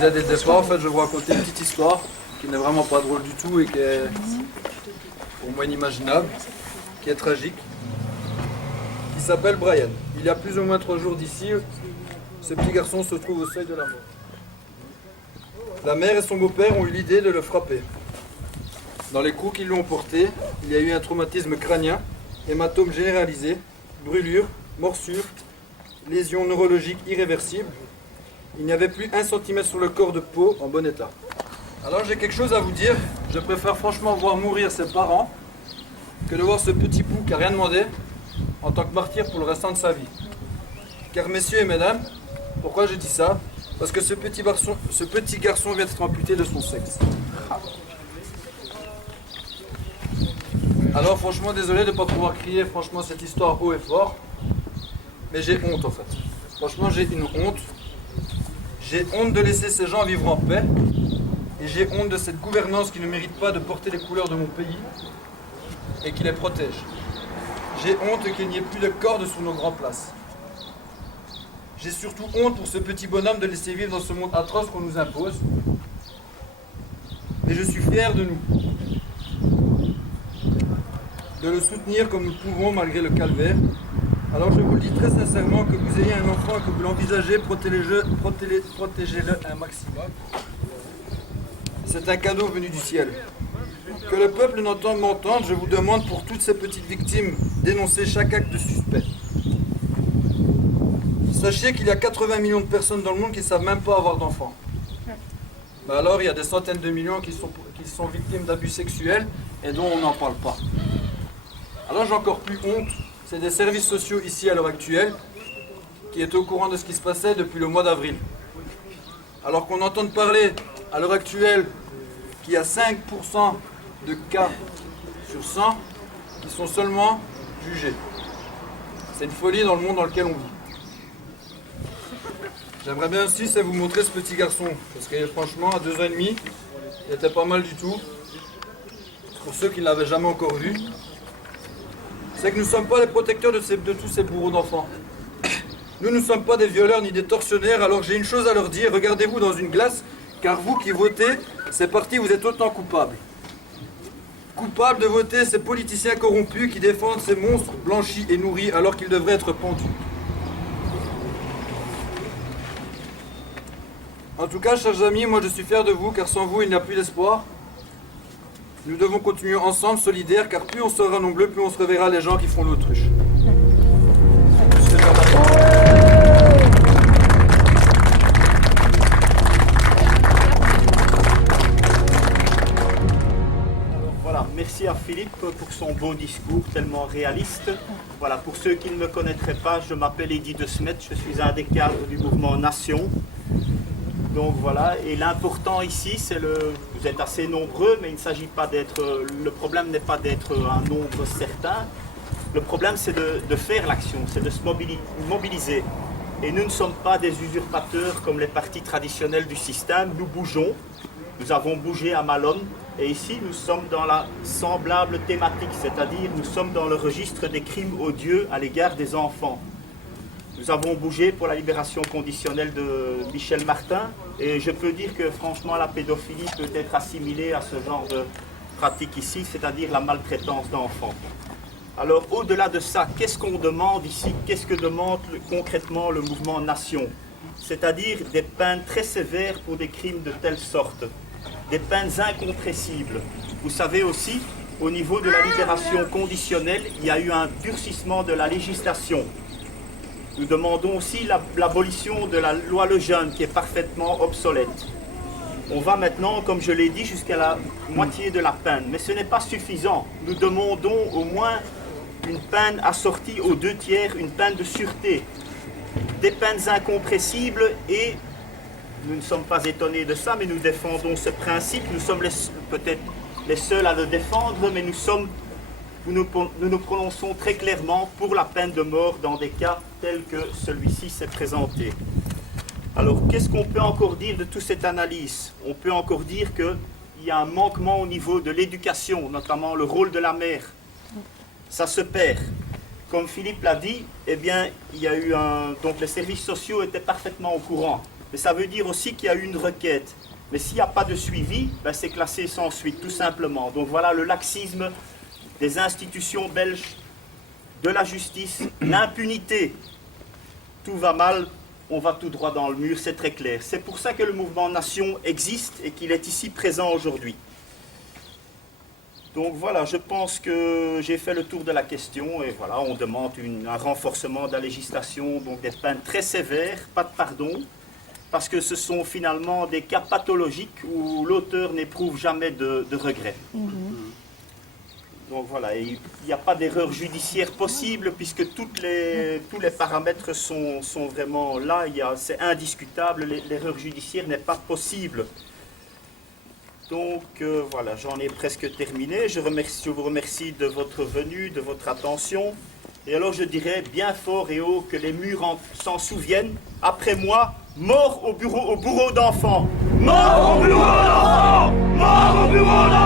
disais dès le départ, en fait, je vais vous raconter une petite histoire qui n'est vraiment pas drôle du tout et qui est pour moi inimaginable, qui est tragique, qui s'appelle Brian. Il y a plus ou moins 3 jours d'ici, ce petit garçon se trouve au seuil de la mort. La mère et son beau-père ont eu l'idée de le frapper. Dans les coups qu'ils lui ont portés, il y a eu un traumatisme crânien, hématome généralisé, brûlure, morsure, lésions neurologiques irréversibles. Il n'y avait plus 1 centimètre sur le corps de peau en bon état. Alors j'ai quelque chose à vous dire, je préfère franchement voir mourir ses parents que de voir ce petit bout qui n'a rien demandé en tant que martyr pour le restant de sa vie. Car messieurs et mesdames, pourquoi je dis ça? Parce que ce petit garçon vient d'être amputé de son sexe. Alors franchement désolé de ne pas pouvoir crier franchement cette histoire haut et fort, mais j'ai honte en fait. Franchement j'ai une honte. J'ai honte de laisser ces gens vivre en paix, et j'ai honte de cette gouvernance qui ne mérite pas de porter les couleurs de mon pays et qui les protège. J'ai honte qu'il n'y ait plus de cordes sous nos grandes places. J'ai surtout honte pour ce petit bonhomme de laisser vivre dans ce monde atroce qu'on nous impose. Et je suis fier de nous. De le soutenir comme nous le pouvons malgré le calvaire. Alors je vous le dis très sincèrement, que vous ayez un enfant et que vous l'envisagez, protégez-le un maximum. C'est un cadeau venu du ciel. Que le peuple m'entende, je vous demande pour toutes ces petites victimes, dénoncer chaque acte de suspect. Sachez qu'il y a 80 millions de personnes dans le monde qui ne savent même pas avoir d'enfants. Mais alors il y a des centaines de millions qui sont victimes d'abus sexuels et dont on n'en parle pas. Alors j'ai encore plus honte. C'est des services sociaux ici à l'heure actuelle qui est au courant de ce qui se passait depuis le mois d'avril. Alors qu'on entend parler à l'heure actuelle qu'il y a 5% de cas sur 100 qui sont seulement jugés. C'est une folie dans le monde dans lequel on vit. J'aimerais bien aussi vous montrer ce petit garçon, parce que franchement à 2 ans et demi, il était pas mal du tout. Pour ceux qui ne l'avaient jamais encore vu. C'est que nous ne sommes pas les protecteurs de tous ces bourreaux d'enfants. Nous ne sommes pas des violeurs ni des tortionnaires, alors j'ai une chose à leur dire, regardez-vous dans une glace, car vous qui votez, c'est parti, vous êtes autant coupables. Coupables de voter ces politiciens corrompus qui défendent ces monstres blanchis et nourris alors qu'ils devraient être pendus. En tout cas, chers amis, moi je suis fier de vous, car sans vous, il n'y a plus d'espoir. Nous devons continuer ensemble, solidaires, car plus on sera nombreux, plus on se reverra les gens qui font l'autruche. Voilà, merci à Philippe pour son beau discours tellement réaliste. Voilà, pour ceux qui ne me connaîtraient pas, je m'appelle Eddy De Smet, je suis un des cadres du mouvement Nation. Donc voilà, et l'important ici, c'est vous êtes assez nombreux, mais il ne s'agit pas d'être, le problème n'est pas d'être un nombre certain, le problème c'est de faire l'action, c'est de se mobiliser. Et nous ne sommes pas des usurpateurs comme les partis traditionnels du système, nous bougeons, nous avons bougé à Malone, et ici nous sommes dans la semblable thématique, c'est-à-dire nous sommes dans le registre des crimes odieux à l'égard des enfants. Nous avons bougé pour la libération conditionnelle de Michel Martin et je peux dire que franchement la pédophilie peut être assimilée à ce genre de pratique ici, c'est-à-dire la maltraitance d'enfants. Alors au-delà de ça, qu'est-ce qu'on demande ici? Qu'est-ce que demande concrètement le mouvement Nation? C'est-à-dire des peines très sévères pour des crimes de telle sorte, des peines incompressibles. Vous savez aussi, au niveau de la libération conditionnelle, il y a eu un durcissement de la législation. Nous demandons aussi l'abolition de la loi Lejeune qui est parfaitement obsolète. On va maintenant, comme je l'ai dit, jusqu'à la moitié de la peine. Mais ce n'est pas suffisant. Nous demandons au moins une peine assortie aux 2/3, une peine de sûreté. Des peines incompressibles et nous ne sommes pas étonnés de ça, mais nous défendons ce principe. Nous sommes peut-être les seuls à le défendre, mais nous nous prononçons très clairement pour la peine de mort dans des cas tels que celui-ci s'est présenté. Alors, qu'est-ce qu'on peut encore dire de toute cette analyse? On peut encore dire qu'il y a un manquement au niveau de l'éducation, notamment le rôle de la mère. Ça se perd. Comme Philippe l'a dit, eh bien, il y a eu donc les services sociaux étaient parfaitement au courant. mais ça veut dire aussi qu'il y a eu une requête. Mais s'il n'y a pas de suivi, ben c'est classé sans suite, tout simplement. Donc voilà le laxisme des institutions belges, de la justice, l'impunité. Tout va mal, on va tout droit dans le mur, c'est très clair. C'est pour ça que le mouvement Nation existe et qu'il est ici présent aujourd'hui. Donc voilà, je pense que j'ai fait le tour de la question et voilà, on demande un renforcement de la législation, donc des peines très sévères, pas de pardon, parce que ce sont finalement des cas pathologiques où l'auteur n'éprouve jamais de regret. Donc voilà, il n'y a pas d'erreur judiciaire possible puisque tous les paramètres sont vraiment là, c'est indiscutable, l'erreur judiciaire n'est pas possible. Donc voilà, j'en ai presque terminé. Je vous remercie de votre venue, de votre attention. Et alors je dirais bien fort et haut que les murs s'en souviennent. Après moi, mort au bourreau d'enfants. Mort au bureau d'enfants. Mort au bureau d'enfants.